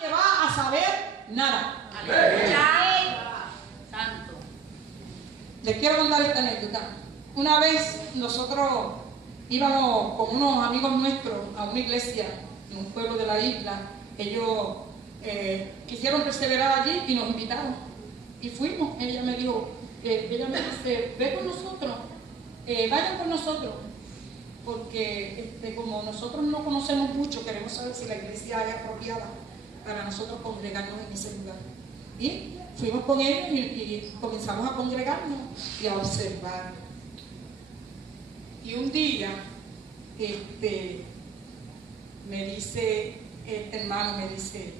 que va a saber nada. Santo. Les quiero contar esta anécdota. Una vez nosotros íbamos con unos amigos nuestros a una iglesia en un pueblo de la isla. Ellos quisieron perseverar allí y nos invitaron. Y fuimos. Ella me dijo, ve con nosotros, vayan con nosotros. Porque como nosotros no conocemos mucho, queremos saber si la iglesia es apropiada para nosotros congregarnos en ese lugar. Y fuimos con ellos y comenzamos a congregarnos y a observar. Y un día, me dice, este hermano me dice,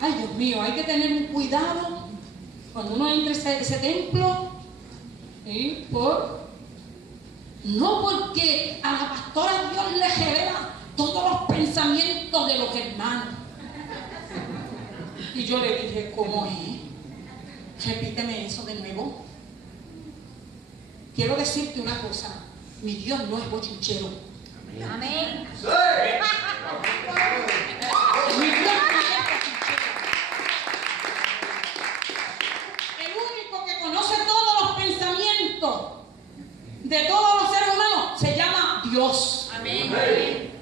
ay Dios mío, hay que tener un cuidado cuando uno entra a ese templo, ¿sí? No porque a la pastora Dios le revela todos los pensamientos de los hermanos. Y yo le dije, ¿cómo es? Repíteme eso de nuevo. Quiero decirte una cosa, mi Dios no es bochinchero. Amén. Mi Dios no es bochinchero. El único que conoce todos los pensamientos de todos los seres humanos se llama Dios. Amén.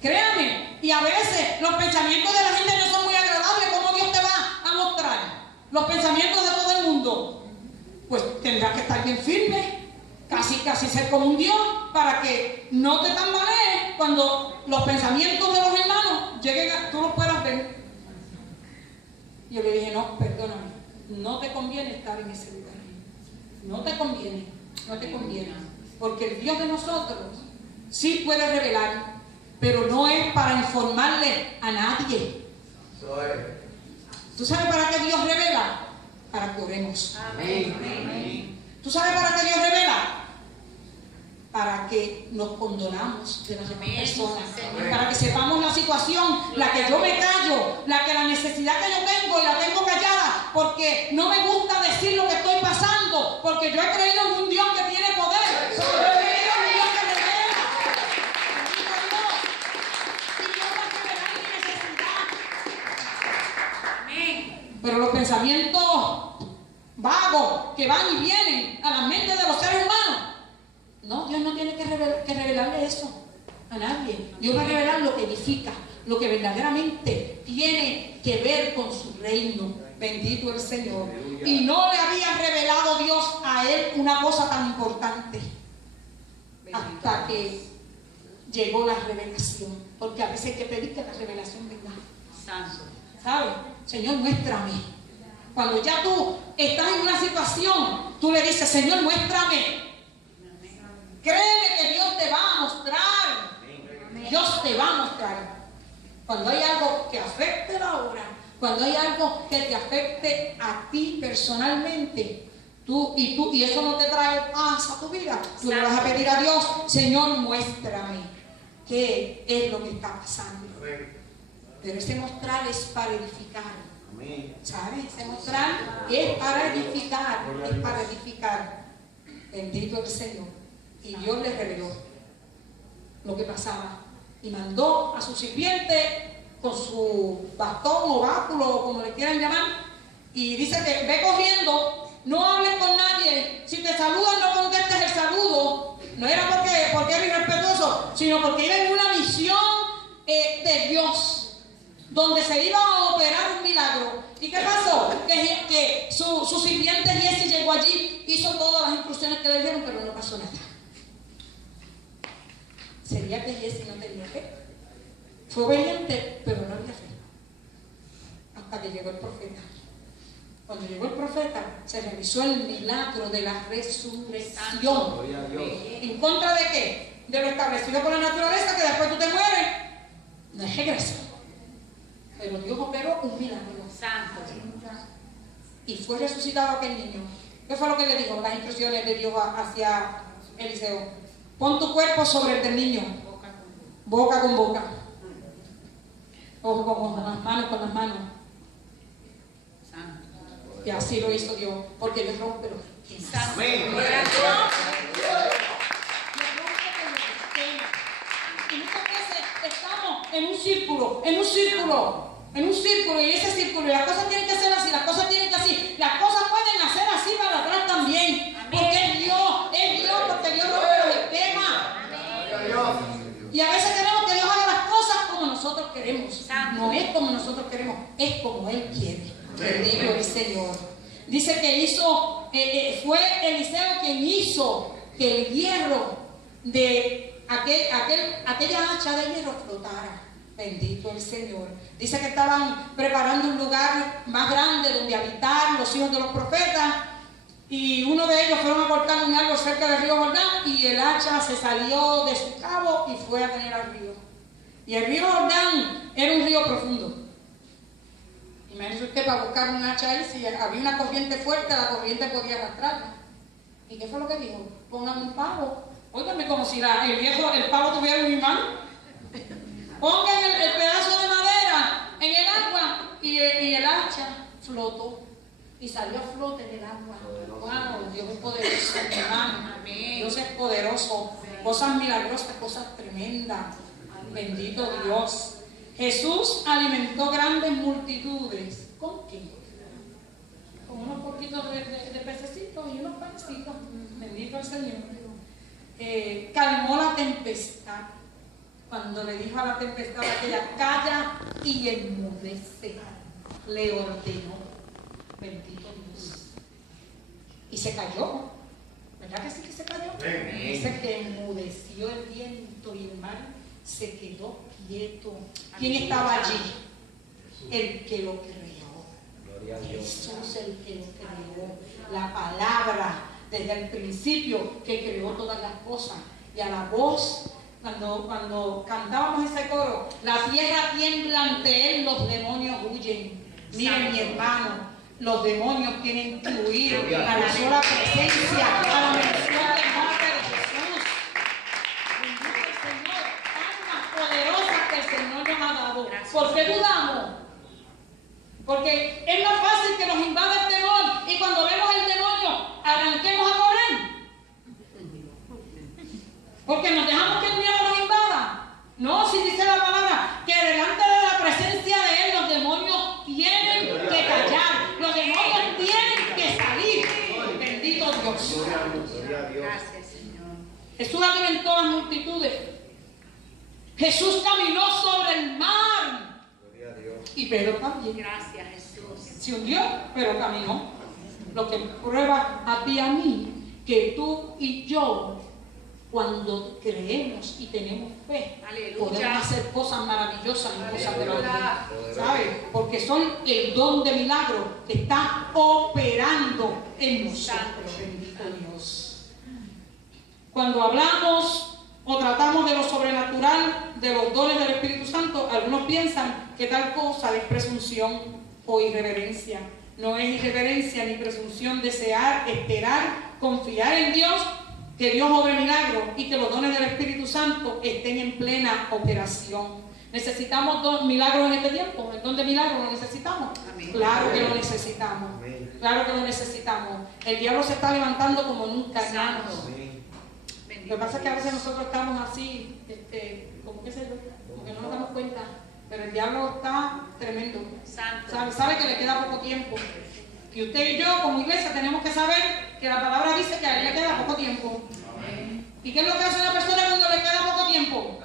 Créame, y a veces los pensamientos de la gente no son muy agradables. ¿Cómo Dios te va a mostrar los pensamientos de todo el mundo? Pues tendrás que estar bien firme, casi ser como un Dios, para que no te tambalees cuando los pensamientos de los hermanos lleguen tú los puedas ver. Yo le dije, no, perdóname, no te conviene estar en ese lugar. No te conviene, porque el Dios de nosotros sí puede revelar, pero no es para informarle a nadie. ¿Tú sabes para qué Dios revela? Para que oremos. Amén. ¿Tú sabes para qué Dios revela? Para que nos condolamos de las demás personas, para que sepamos la situación, la que yo me callo, la necesidad que yo tengo y la tengo callada, porque no me gusta decir lo que estoy pasando, porque yo he creído en un Dios que tiene poder, yo he creído en un Dios que revela. Y Dios va a revelar mi necesidad. Amén. Pero los pensamientos vagos que van y vienen a la mente de los seres humanos, no, Dios no tiene que revelarle eso a nadie. Dios va a revelar lo que edifica, lo que verdaderamente tiene que ver con su reino. Bendito el Señor. Y no le había revelado Dios a él una cosa tan importante hasta que llegó la revelación. Porque a veces hay que pedir que la revelación venga. Santo. ¿Sabes? Señor, muéstrame. Cuando ya tú estás en una situación, tú le dices, Señor, muéstrame. Créeme que Dios te va a mostrar. Dios te va a mostrar. Cuando hay algo que afecte la obra, cuando hay algo que te afecte a ti personalmente, y eso no te trae paz a tu vida, tú le vas a pedir a Dios, Señor, muéstrame qué es lo que está pasando. Pero ese mostrar es para edificar. ¿Sabes? Ese mostrar es para edificar. Es para edificar. Bendito el Señor. Y Dios le reveló lo que pasaba. Y mandó a su sirviente con su bastón o báculo, o como le quieran llamar. Y dice que ve corriendo, no hables con nadie. Si te saludan, no contestes el saludo. No era porque era irrespetuoso, sino porque iba en una misión de Dios, donde se iba a operar un milagro. ¿Y qué pasó? Que su sirviente Jesse llegó allí, hizo todas las instrucciones que le dieron, pero no pasó nada. Sería que Jesse no tenía fe. Fue obediente, pero no había fe. Hasta que llegó el profeta. Cuando llegó el profeta, se realizó el milagro de la resurrección. ¿En contra de qué? De lo establecido por la naturaleza, que después tú te mueres. No es regresión. Pero Dios operó un milagro. Santo. Y fue resucitado aquel niño. ¿Qué fue lo que le dijo? Las instrucciones de Dios hacia Eliseo. Pon tu cuerpo sobre el del niño. Boca con boca. Ojo con las manos con las manos. Santo. Y así lo hizo Dios. Porque Dios rompe los esquemas. Amén. Y muchas veces estamos en un círculo en un círculo, y ese círculo, y las cosas tienen que ser así, las cosas tienen que así, las cosas pueden hacer así para atrás también, porque es Dios, porque Dios rompe los esquemas. Y a veces queremos que Dios haga las cosas como nosotros queremos. No es como nosotros queremos, es como Él quiere. Bendito el Señor. Dice que fue Eliseo quien hizo que el hierro de aquella hacha de hierro flotara. Bendito el Señor. Dice que estaban preparando un lugar más grande donde habitar los hijos de los profetas. Y uno de ellos fueron a cortar un árbol cerca del río Jordán y el hacha se salió de su cabo y fue a tener al río. Y el río Jordán era un río profundo. Imagínese usted para buscar un hacha ahí, si había una corriente fuerte, la corriente podía arrastrarla. ¿Y qué fue lo que dijo? Pongan un palo. Óigame, como si el palo tuviera un imán. Pongan el pedazo de madera en el agua y el hacha flotó. Y salió a flote en el agua. Wow, Dios es poderoso, mi hermano. Dios es poderoso. Cosas milagrosas, cosas tremendas. Bendito Dios. Jesús alimentó grandes multitudes. ¿Con qué? Con unos poquitos de pececitos y unos panecitos. Bendito el Señor. Calmó la tempestad. Cuando le dijo a la tempestad aquella, calla y enmudece, le ordenó. Bendito Dios. Y se cayó. ¿Verdad que sí que se cayó? Dice que enmudeció el viento y el mar se quedó quieto. ¿Quién estaba allí? El que lo creó. Jesús, el que lo creó. La palabra, desde el principio, que creó todas las cosas. Y a la voz, cuando cantábamos ese coro, la tierra tiembla ante él, los demonios huyen. Miren, mi hermano, los demonios tienen que huir a la sola presencia, a la mención del nombre de Jesús. Bendito el Señor, armas poderosas que el Señor nos ha dado. ¿Por qué dudamos? Porque es más fácil que nos invada el temor y cuando vemos el demonio arranquemos a correr. Porque nos dejamos que el miedo nos invada. No, si dice la palabra que delante de la presencia de Él los demonios tienen que callar. Los demonios tienen que salir. Bendito Dios. Gracias, Señor. Jesús alimentó las multitudes. Jesús caminó sobre el mar. Y Pedro también. Gracias, Jesús. Se hundió, pero caminó. Lo que prueba a ti y a mí, que tú y yo, cuando creemos y tenemos fe, Aleluya, podemos hacer cosas maravillosas y cosas grandes. ¿Sabes? Porque son el don de milagro que está operando en nosotros. Bendito Dios. Cuando hablamos o tratamos de lo sobrenatural, de los dones del Espíritu Santo, algunos piensan que tal cosa es presunción o irreverencia. No es irreverencia ni presunción desear, esperar, confiar en Dios, que Dios obre milagros y que los dones del Espíritu Santo estén en plena operación. ¿Necesitamos dos milagros en este tiempo? ¿El don de milagros lo necesitamos? Amén. Claro que lo necesitamos. Amén. Claro que lo necesitamos. El diablo se está levantando como nunca, hermanos. Lo que pasa es que a veces nosotros estamos así, como qué sé yo, porque no nos damos cuenta. Pero el diablo está tremendo. Santo. Sabe que le queda poco tiempo. Y usted y yo, como iglesia, tenemos que saber que la palabra dice que a él le queda poco tiempo. ¿Y qué es lo que hace una persona cuando le queda poco tiempo?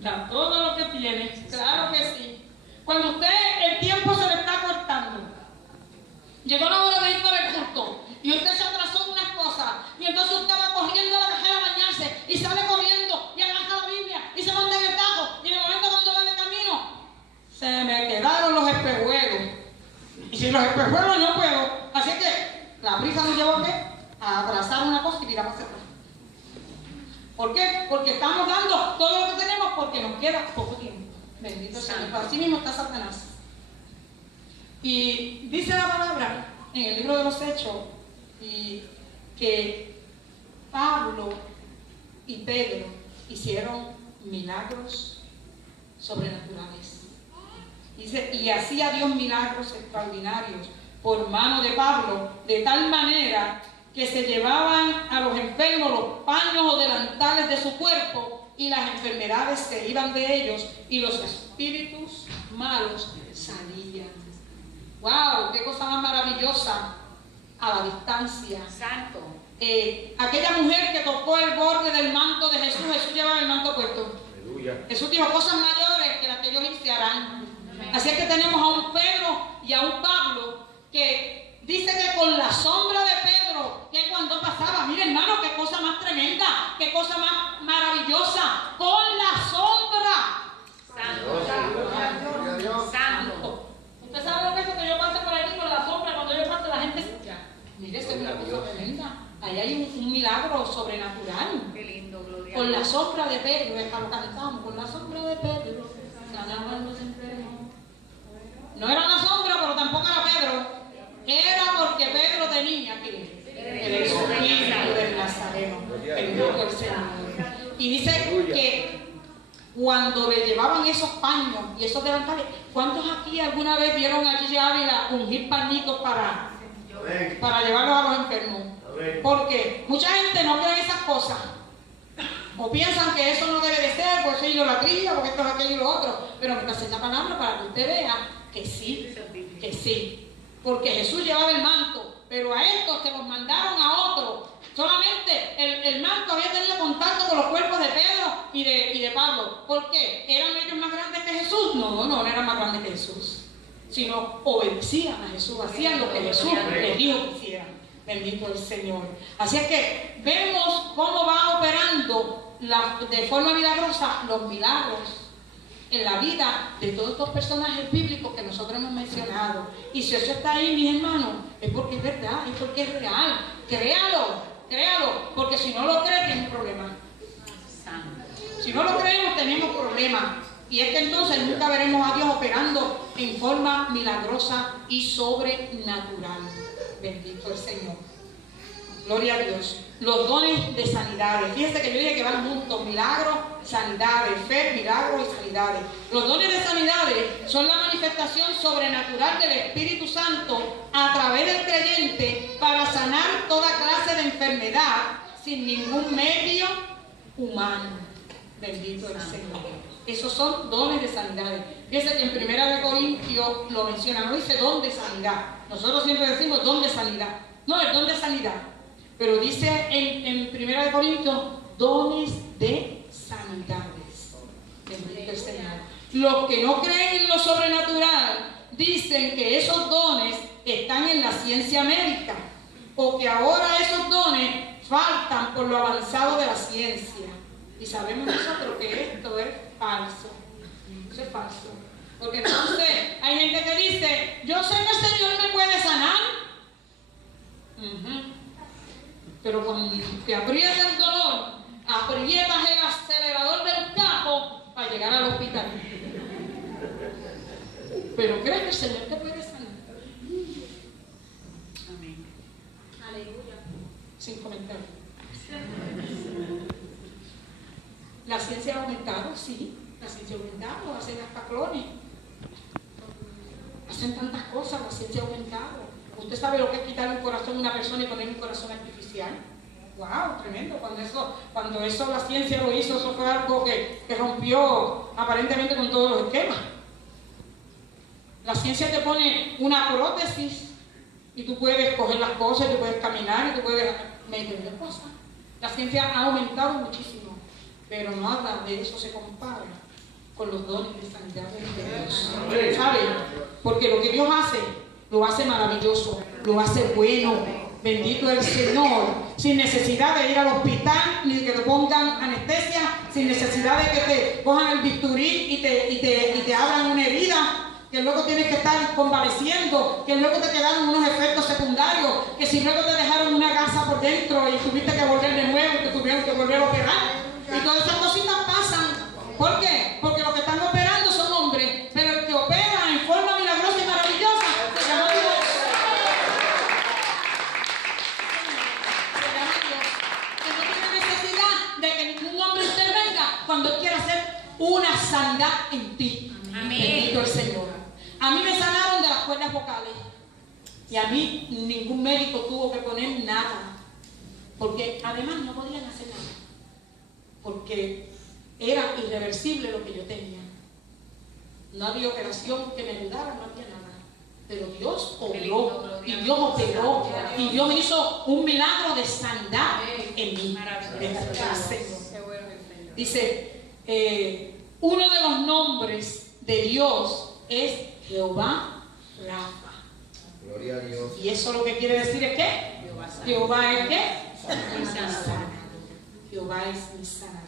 Da todo lo que tiene. Claro que sí. Cuando usted, el tiempo se le está cortando. Llegó la hora de ir para el culto y usted se atrasó en unas cosas. Y entonces usted va corriendo a la cajera a bañarse y sale corriendo y agarra la Biblia y se monta en el tajo. Y en el momento cuando va de camino, se me quedaron los espejuelos. Y sin los espejuelos no puedo. Así que la prisa nos llevó a qué? A atrasar una cosa y tiramos hacia atrás. ¿Por qué? Porque estamos dando todo lo que tenemos porque nos queda poco tiempo. Bendito sea Dios. Así mismo está Satanás. Y dice la palabra en el libro de los Hechos que Pablo y Pedro hicieron milagros sobrenaturales. Dice, y hacía Dios milagros extraordinarios por mano de Pablo, de tal manera que se llevaban a los enfermos los paños o delantales enfermedades de su cuerpo, y las enfermedades se iban de ellos, y los espíritus malos salían. ¡Wow! ¡Qué cosa más maravillosa! A la distancia. Santo. Aquella mujer que tocó el borde del manto de Jesús, Jesús llevaba el manto puesto. Aleluya. Jesús dijo, cosas mayores que las que ellos se harán. Así es que tenemos a un Pedro y a un Pablo que dice que con la sombra de Pedro, que cuando pasaba, mire hermano, qué cosa más tremenda, qué cosa más maravillosa, con la sombra. Santo. Santo. Usted sabe lo que es que yo pase por aquí con la sombra, cuando yo pase la gente, mire, esa es una cosa tremenda. Ahí hay un milagro sobrenatural. Qué lindo, gloria. Con la sombra de Pedro, es lo cantamos, con la sombra de Pedro, sanaban los enfermos. No era la sombra, pero tampoco era Pedro. Era porque Pedro tenía que el Espíritu del Nazareno, bendito el Señor. Y dice que cuando le llevaban esos paños y esos delantales, ¿cuántos aquí alguna vez vieron a Gigi Ávila ungir pañitos para llevarlos a los enfermos? Porque mucha gente no cree en esas cosas. O piensan que eso no debe de ser, pues es idolatría, porque esto es aquello y lo otro. Pero me hace la palabra para que usted vea que sí, que sí. Porque Jesús llevaba el manto, pero a estos se los mandaron a otros. Solamente el manto había tenido contacto con los cuerpos de Pedro y de Pablo. ¿Por qué? ¿Eran ellos más grandes que Jesús? No eran más grandes que Jesús. Sino obedecían a Jesús, hacían lo que Jesús les dijo que hicieran. Bendito el Señor. Así es que vemos cómo va operando de forma milagrosa los milagros en la vida de todos estos personajes bíblicos que nosotros hemos mencionado. Y si eso está ahí, mis hermanos, es porque es verdad, es porque es real. Créalo, porque si no lo cree, tiene un problema. Si no lo creemos, tenemos problemas. Y es que entonces nunca veremos a Dios operando en forma milagrosa y sobrenatural. Bendito el Señor. Gloria a Dios. Los dones de sanidades. Fíjense que yo dije que van juntos. Milagros, sanidades. Fe, milagros y sanidades. Los dones de sanidades son la manifestación sobrenatural del Espíritu Santo a través del creyente para sanar toda clase de enfermedad sin ningún medio humano. Bendito el Señor. Esos son dones de sanidades. Fíjense que en 1 Corintios lo menciona. No dice don de sanidad. Nosotros siempre decimos don de sanidad. No, el don de sanidad. Pero dice en 1 Corintios dones de sanidades. Bendito el Señor. Los que no creen en lo sobrenatural dicen que esos dones están en la ciencia médica. O que ahora esos dones faltan por lo avanzado de la ciencia. Y sabemos nosotros que esto es falso. Eso es falso. Porque entonces hay gente que dice, yo sé que el Señor me puede sanar. Pero cuando te aprieta el dolor, aprietas el acelerador del carro para llegar al hospital. Pero crees que el Señor te puede sanar. Amén. Aleluya. Sin comentario. La ciencia ha aumentado, sí. La ciencia ha aumentado, hacen hasta clones. Hacen tantas cosas, la ciencia ha aumentado. ¿Usted sabe lo que es quitar un corazón a una persona y poner un corazón artificial? ¡Wow! Tremendo. Cuando eso la ciencia lo hizo, eso fue algo que rompió aparentemente con todos los esquemas. La ciencia te pone una prótesis y tú puedes coger las cosas, tú puedes caminar y tú puedes meter cosas. La ciencia ha aumentado muchísimo, pero nada de eso se compara con los dones de sanidad de Dios. ¿Sabe? Porque lo que Dios hace, lo hace maravilloso, lo hace bueno. Bendito el Señor, sin necesidad de ir al hospital, ni de que te pongan anestesia, sin necesidad de que te cojan el bisturí y te abran una herida, que luego tienes que estar convaleciendo, que luego te quedaron unos efectos secundarios, que si luego te dejaron una gasa por dentro y tuviste que volver de nuevo, te tuvieron que volver a operar. Y todas esas cositas pasan. ¿Por qué? Porque los que están operando son hombres, pero el que opera en forma milagrosa y maravillosa se llama Dios. De que ningún hombre intervenga cuando Él quiere hacer una sanidad en ti. Amén. Bendito el Señor. A mí me sanaron de las cuerdas vocales y a mí ningún médico tuvo que poner nada, porque además no podían hacer nada. porque era irreversible lo que yo tenía. No había operación que me ayudara, no había nada. Pero Dios obró, y Dios operó, y Dios hizo un milagro de sanidad en mí. Dice, uno de los nombres de Dios es Jehová Rafa. Gloria a Dios. Y eso lo que quiere decir es que Jehová es ¿qué? Mi sanador. Jehová es mi sanador.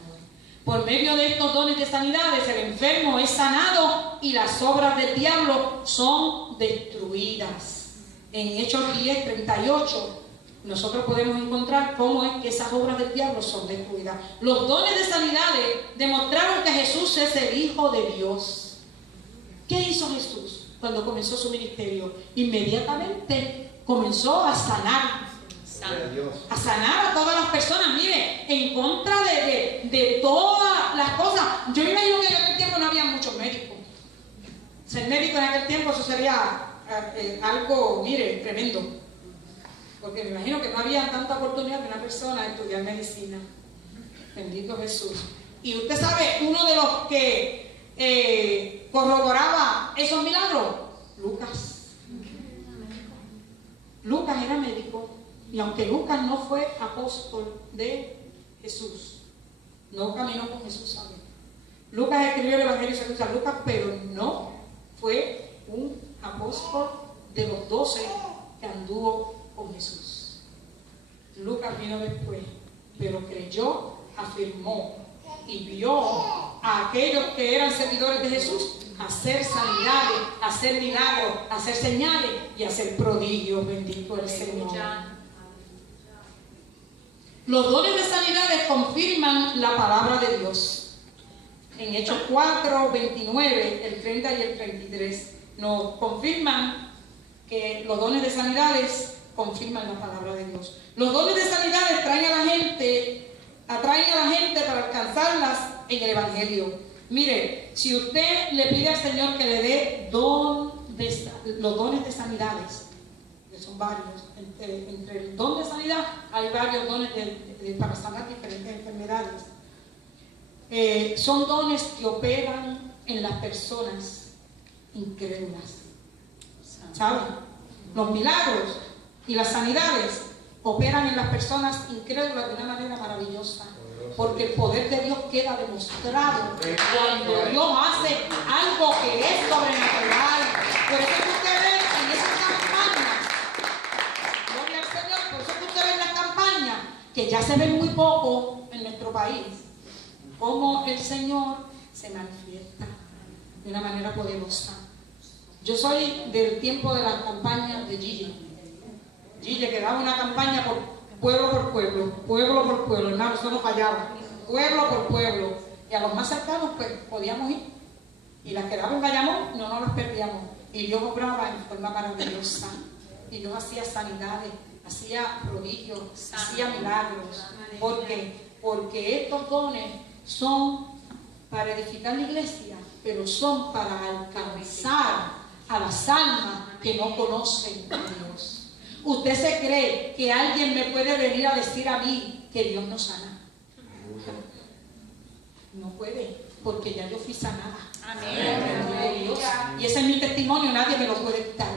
Por medio de estos dones de sanidades, el enfermo es sanado y las obras del diablo son destruidas. En Hechos 10:38, nosotros podemos encontrar cómo es que esas obras del diablo son destruidas. Los dones de sanidades demostraron que Jesús es el Hijo de Dios. ¿Qué hizo Jesús cuando comenzó su ministerio? Inmediatamente comenzó a sanar. A sanar a todas las personas, mire, en contra de todas las cosas. Yo me imagino que en aquel tiempo no había muchos médicos. Ser médico en aquel tiempo, eso sería algo, mire, tremendo. Porque me imagino que no había tanta oportunidad de una persona de estudiar medicina. Bendito Jesús. Y usted sabe, uno de los que corroboraba esos milagros, Lucas. Lucas era médico. Y aunque Lucas no fue apóstol de Jesús, no caminó con Jesús, ¿sabe? Lucas escribió el Evangelio según San Lucas, pero no fue un apóstol de los 12 que anduvo con Jesús. Lucas vino después, pero creyó, afirmó y vio a aquellos que eran seguidores de Jesús hacer sanidades, hacer milagros, hacer señales y hacer prodigios. Bendito el Señor. Los dones de sanidades confirman la palabra de Dios. En Hechos 4, 29, el 30 y el 33 nos confirman que los dones de sanidades confirman la palabra de Dios. Los dones de sanidades atraen a la gente para alcanzarlas en el Evangelio. Mire, si usted le pide al Señor que le dé los dones de sanidades, que son varios, entre el don de sanidad hay varios dones para sanar diferentes enfermedades. Son dones que operan en las personas incrédulas. ¿Saben? Los milagros y las sanidades operan en las personas incrédulas de una manera maravillosa. Porque el poder de Dios queda demostrado cuando Dios hace algo que es sobrenatural. Por eso que usted ve en esas campañas, gloria al Señor, por eso que usted ve en las campañas, que ya se ven muy poco en nuestro país, cómo el Señor se manifiesta de una manera poderosa. Yo soy del tiempo de las campañas de Gille. Gille que daba una campaña pueblo por pueblo, hermano, eso no fallaba, pueblo por pueblo, y a los más cercanos pues podíamos ir, y las que daban en Bayamón no nos las perdíamos, y Dios obraba en forma maravillosa, y Dios hacía sanidades, hacía prodigios, hacía milagros, porque estos dones son para edificar la iglesia, pero son para alcanzar a las almas que no conocen a Dios. ¿Usted se cree que alguien me puede venir a decir a mí que Dios no sana? No puede, porque ya yo fui sanada. Amén. Dios. Y ese es mi testimonio, nadie me lo puede quitar.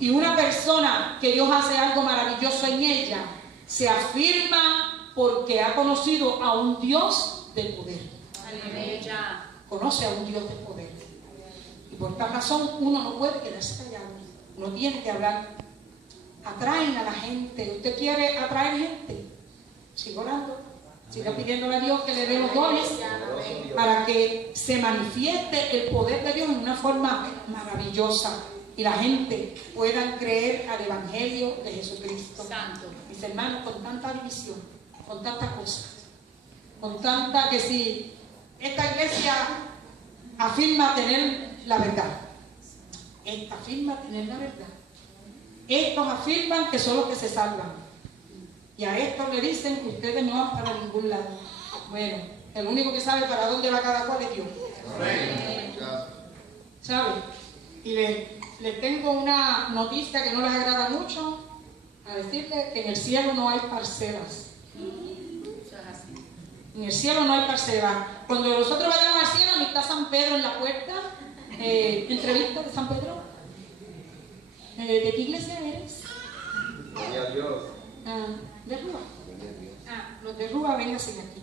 Y una persona que Dios hace algo maravilloso en ella, se afirma porque ha conocido a un Dios de poder. Conoce a un Dios de poder. Y por esta razón uno no puede quedarse callado. Uno tiene que hablar. Atraen a la gente. ¿Usted quiere atraer gente? Siga orando, siga pidiéndole a Dios que le dé los dones para que se manifieste el poder de Dios en una forma maravillosa y la gente pueda creer al Evangelio de Jesucristo. Santo. Mis hermanos, con tanta división, con tantas cosas, con tanta que si esta iglesia afirma tener la verdad, esta afirma tener la verdad. Estos afirman que son los que se salvan. Y a estos le dicen que ustedes no van para ningún lado. Bueno, el único que sabe para dónde va cada cual es Dios. ¿Sabe? Y les tengo una noticia que no les agrada mucho, a decirles que en el cielo no hay parcelas. En el cielo no hay parcela. Cuando nosotros vayamos al cielo, está San Pedro en la puerta. Entrevista de San Pedro. ¿De qué iglesia eres? Gloria a Dios. De Rúa. Los de Rúa, vénganse aquí.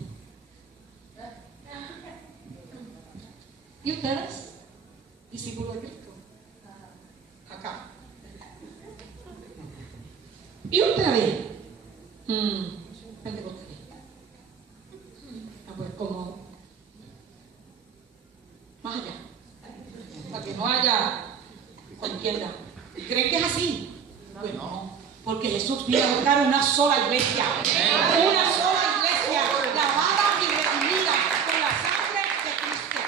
¿Y ustedes? Discípulos de Cristo. Acá. ¿Y ustedes? Pentecostales. Pues como más allá, para que no haya contienda. ¿Creen que es así? Pues no, porque Jesús vino a buscar una sola iglesia, lavada y redimida con la sangre de Cristo.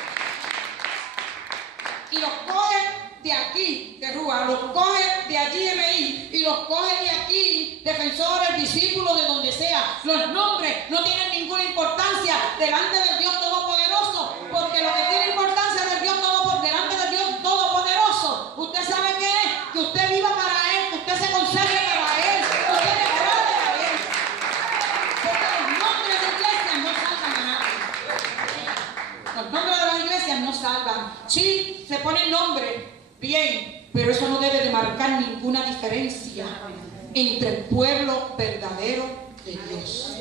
Y los coge de aquí, de Rúa, los coge de allí, RI, y los coge de aquí, defensores, discípulos, de donde sea. Los nombres no tienen ninguna importancia delante del Dios Todopoderoso, porque lo que tiene importancia delante del Dios Todopoderoso, usted sabe qué es, que usted viva para Él, que usted se conserve para Él, que usted le agrade a Él. Porque los nombres de iglesias no salvan a nadie. Los nombres de las iglesias no salvan. Sí, se pone nombre, bien, pero eso no debe de marcar ninguna diferencia entre el pueblo verdadero de Dios.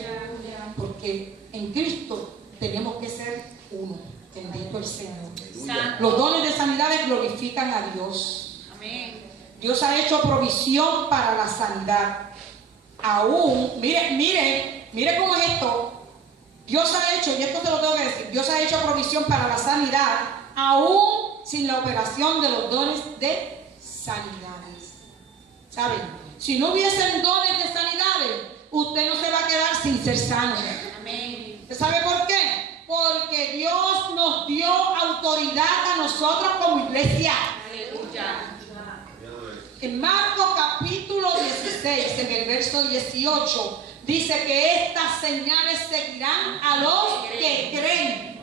Porque en Cristo tenemos que ser uno. Bendito el Señor. Los dones de sanidades glorifican a Dios. Dios ha hecho provisión para la sanidad. Aún, mire cómo es esto. Dios ha hecho, y esto se lo tengo que decir, Dios ha hecho provisión para la sanidad, aún sin la operación de los dones de sanidades. ¿Saben? Si no hubiesen dones de sanidades, usted no se va a quedar sin ser sano. Amén. ¿Usted sabe por qué? Porque Dios nos dio autoridad a nosotros como iglesia. Aleluya. En Marcos capítulo 16, en el verso 18, dice que estas señales seguirán a los que creen.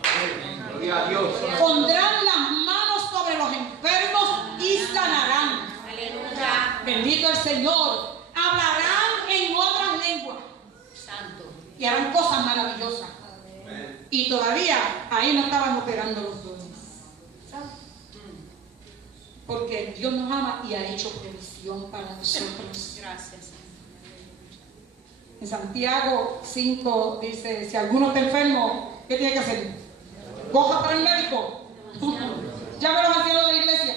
Gloria a Dios. Pondrán las manos sobre los enfermos y sanarán. Aleluya. Bendito el Señor. Hablarán en otras lenguas. Santo. Y harán cosas maravillosas. Y todavía ahí no estaban operando los dones. ¿Sabes? Porque Dios nos ama y ha hecho provisión para nosotros. Gracias. En Santiago 5 dice, si alguno está enfermo, ¿qué tiene que hacer? Coja para el médico. Llame a los ancianos de la iglesia.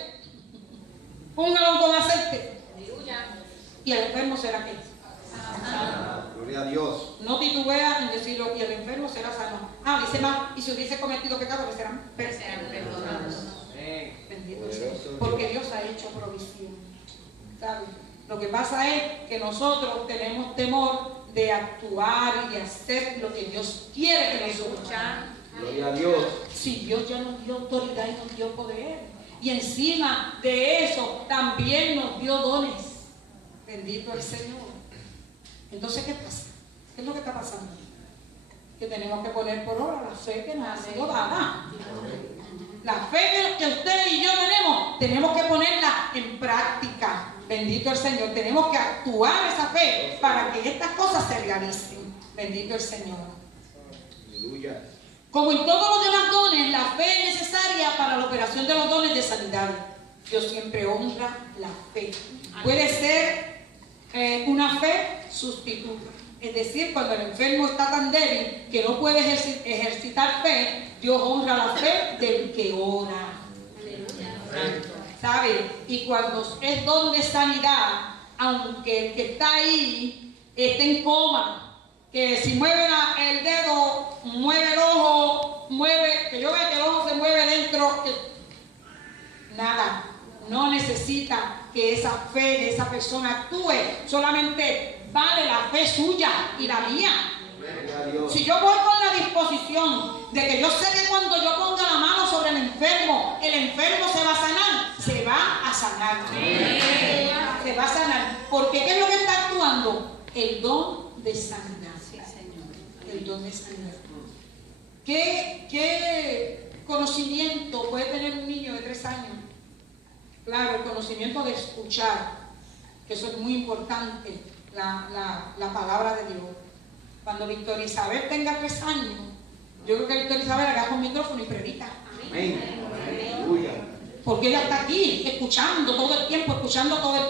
Póngalo con aceite. Y el enfermo será ¿qué? Gloria a Dios. No titubea en decirlo, y el enfermo será sano. Dice más, y si hubiese cometido pecado, que serán perdonados. Bendito sea. Porque Dios ha hecho provisión. ¿Sabes? Lo que pasa es que nosotros tenemos temor de actuar y de hacer lo que Dios quiere que nosotros hagamos. Gloria a Dios. Si Dios ya nos dio autoridad y nos dio poder. Y encima de eso también nos dio dones. Bendito el Señor. Entonces, ¿qué pasa? ¿Qué es lo que está pasando? Que tenemos que poner por obra la fe que nos ha sido dada. La fe que usted y yo tenemos que ponerla en práctica. Bendito el Señor. Tenemos que actuar esa fe para que estas cosas se realicen. Bendito el Señor. Aleluya. Como en todos los demás dones, la fe es necesaria para la operación de los dones de sanidad. Dios siempre honra la fe. Puede ser una fe sustituta. Es decir, cuando el enfermo está tan débil que no puede ejercitar fe, Dios honra la fe del que ora. ¿Sabe? Y cuando es don de sanidad, aunque el que está ahí esté en coma, que si mueve el dedo, mueve el ojo, que yo vea que el ojo se mueve dentro, nada, no necesita que esa fe de esa persona actúe, solamente vale la fe suya y la mía. Si yo voy con la disposición de que yo sé que cuando yo ponga la mano sobre el enfermo se va a sanar, se va a sanar. Se va a sanar. Porque ¿qué es lo que está actuando? El don de sanidad. El don de sanidad. ¿Qué conocimiento puede tener un niño de 3 años? Claro, el conocimiento de escuchar, que eso es muy importante, la palabra de Dios. Cuando Víctor Isabel tenga 3 años, Yo creo que Victoria Isabel agarra un micrófono y predica. Amén. Aleluya. Porque ella está aquí, escuchando todo el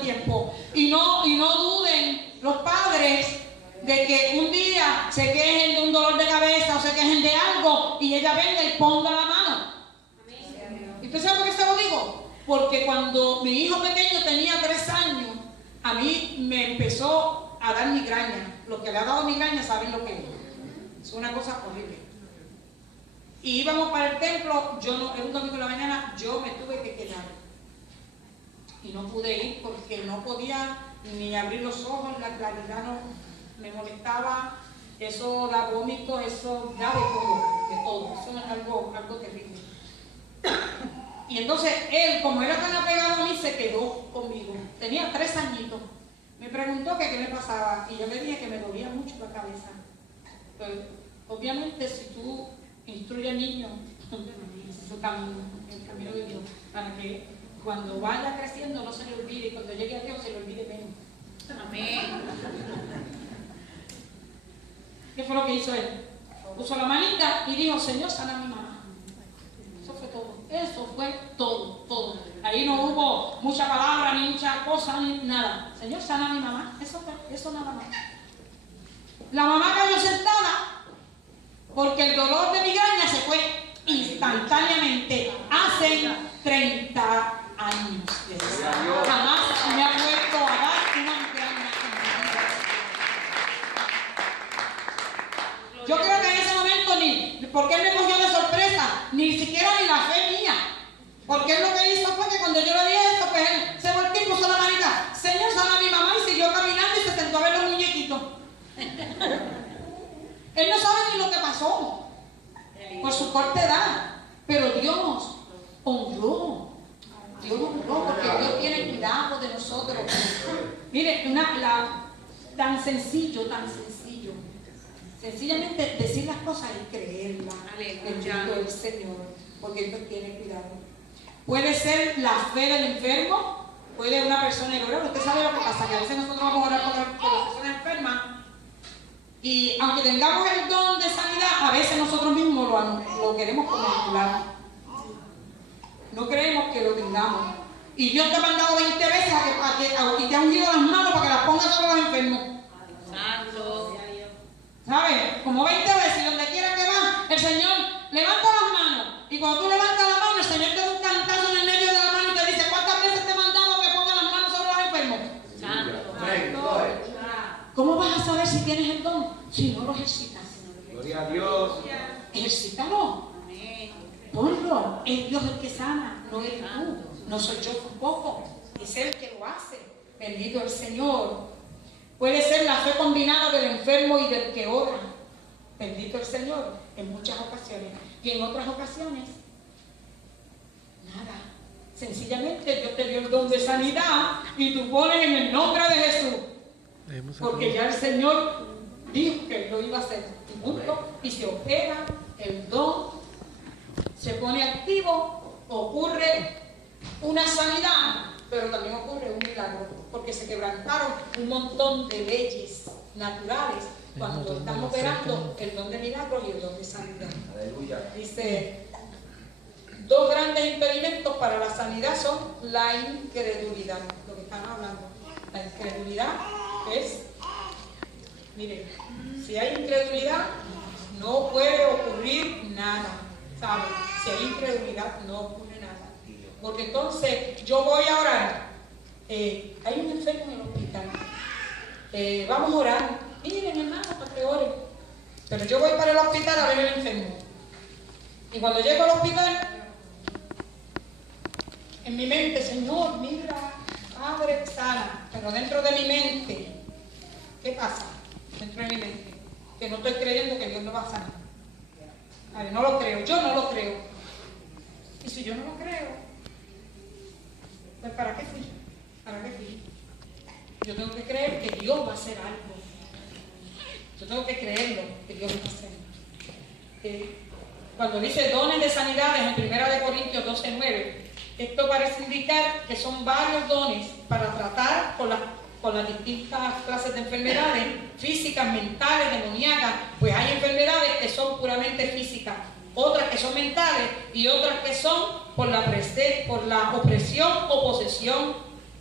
tiempo. Y no duden los padres de que un día se quejen de un dolor de cabeza o se quejen de algo y ella venga y ponga la mano. ¿Y usted sabe por qué se lo digo? Porque cuando mi hijo pequeño tenía 3 años, a mí me empezó a dar migraña. Los que le ha dado migraña saben lo que es. Es una cosa horrible. Y íbamos para el templo, en un domingo de la mañana, yo me tuve que quedar. Y no pude ir porque no podía ni abrir los ojos, la claridad no me molestaba, eso da vómito, eso da de todo. Eso es algo terrible. Y entonces él, como era tan apegado a mí, se quedó conmigo. Tenía 3 añitos. Me preguntó que qué me pasaba y yo le dije que me dolía mucho la cabeza. Pues, obviamente, si tú instruyes al niño en su camino, en el camino de Dios, para que cuando vaya creciendo no se le olvide y cuando llegue a Dios se le olvide menos. Amén. ¿Qué fue lo que hizo él? Puso la manita y dijo: Señor, sana a mi mamá. Eso fue todo. Eso fue todo. Ahí no hubo mucha palabra, ni mucha cosa, ni nada. Señor, sana a mi mamá. Eso nada más. La mamá cayó sentada porque el dolor de migraña se fue instantáneamente. Hace 30 años. Jamás me ha vuelto a dar una migraña en mi vida. Yo creo que en ese momento porque él me cogió de sorpresa, ni siquiera ni la fe mía. Porque él lo que hizo fue que cuando yo le dije esto, pues él se volteó y puso la manita: Señor, sana a mi mamá, y siguió caminando y se sentó a ver los muñequitos. Él no sabe ni lo que pasó por su corta edad, pero Dios honró. Porque Dios tiene cuidado de nosotros. Mire, tan sencillo. Sencillamente decir las cosas y creerlas. Bendito el Señor, porque Dios tiene cuidado. Puede ser la fe del enfermo, puede una persona orar. Usted sabe lo que pasa, que a veces nosotros vamos a orar por las personas enfermas y aunque tengamos el don de sanidad, a veces nosotros mismos lo queremos manipular. No creemos que lo tengamos. Y Dios te ha mandado 20 veces y te ha ungido las manos para que las pongas sobre los enfermos. Santo. ¿Sabes? Como 20 veces, donde quiera que va, el Señor levanta las manos. Y cuando tú levantas la mano, el Señor te da un cantazo en el medio de la mano y te dice: ¿cuántas veces te he mandado que pongas las manos sobre los enfermos? Santo. ¿Cómo vas a saber si tienes el don si no lo ejercitas? Gloria a Dios. Ejercítalo. Amén. Ponlo. Es Dios el que sana, no eres tú. No soy yo tampoco. Es Él que lo hace. Bendito el Señor. Puede ser la fe combinada del enfermo y del que ora. Bendito el Señor. En muchas ocasiones. Y en otras ocasiones, nada. Sencillamente Dios te dio el don de sanidad y tú pones en el nombre de Jesús. Porque ya el Señor dijo que lo iba a hacer. Y punto. Y se opera el don, se pone activo, ocurre una sanidad, pero también ocurre un milagro, porque se quebrantaron un montón de leyes naturales cuando están operando el don de milagros y el don de sanidad. Aleluya. Dice: 2 grandes impedimentos para la sanidad son la incredulidad, lo que están hablando. La incredulidad es, mire, si hay incredulidad, no puede ocurrir nada, ¿sabe? Si hay incredulidad, no ocurre nada. Porque entonces yo voy a orar. Hay un enfermo en el hospital. Vamos a orar. Miren, hermano, para que oren. Pero yo voy para el hospital a ver al enfermo. Y cuando llego al hospital, en mi mente: Señor, mira, Padre, sana. Pero dentro de mi mente, ¿qué pasa? Dentro de mi mente, que no estoy creyendo que Dios no va a sanar. A ver, no lo creo, yo no lo creo. Y si yo no lo creo, pues ¿para qué fui? ¿Para qué fui? Yo tengo que creer que Dios va a hacer algo. Yo tengo que creerlo, que Dios va a hacer. Cuando dice dones de sanidades en 1 Corintios 12:9, esto parece indicar que son varios dones para tratar con las distintas clases de enfermedades físicas, mentales, demoníacas. Pues hay enfermedades que son puramente físicas, otras que son mentales y otras que son por la opresión o posesión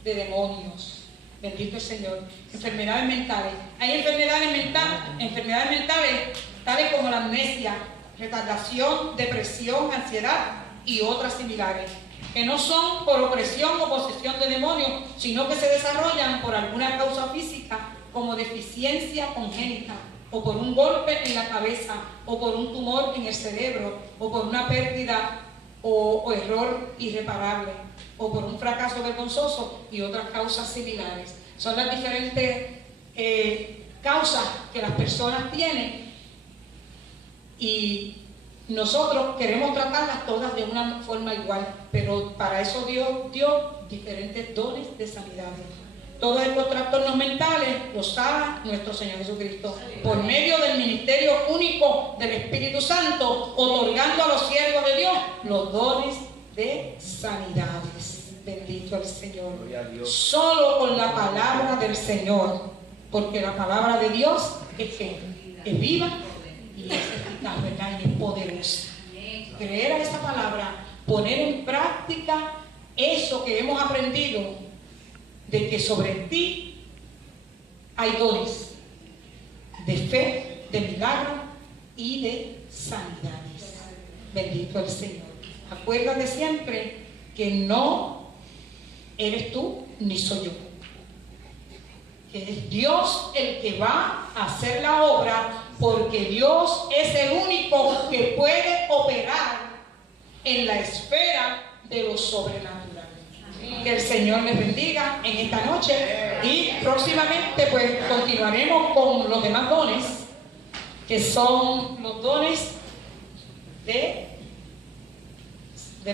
de demonios. Bendito el Señor. Enfermedades mentales. Hay enfermedades mentales tales como la amnesia, retardación, depresión, ansiedad y otras similares, que no son por opresión o posesión de demonios, sino que se desarrollan por alguna causa física, como deficiencia congénita, o por un golpe en la cabeza, o por un tumor en el cerebro, o por una pérdida o error irreparable, o por un fracaso vergonzoso y otras causas similares. Son las diferentes causas que las personas tienen y nosotros queremos tratarlas todas de una forma igual, pero para eso Dios dio diferentes dones de sanidades. Todos estos trastornos mentales los sana nuestro Señor Jesucristo por medio del ministerio único del Espíritu Santo, otorgando a los siervos de Dios los dones de sanidades. Bendito el Señor. Solo con la palabra del Señor, porque la palabra de Dios es viva y es eficaz, ¿verdad? Y es poderosa. Creer a esa palabra, poner en práctica eso que hemos aprendido, de que sobre ti hay dones de fe, de milagro y de sanidades. Bendito el Señor. Acuérdate siempre que no eres tú ni soy yo, que es Dios el que va a hacer la obra, porque Dios es el único que puede operar en la esfera de lo sobrenatural. Que el Señor les bendiga en esta noche y próximamente pues continuaremos con los demás dones, que son los dones de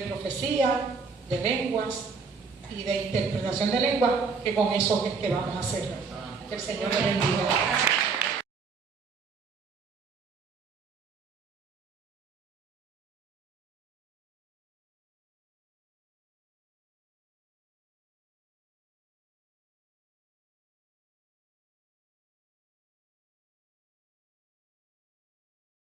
profecía, de lenguas y de interpretación de lenguas, que con eso es que vamos a hacer. Que el Señor les bendiga.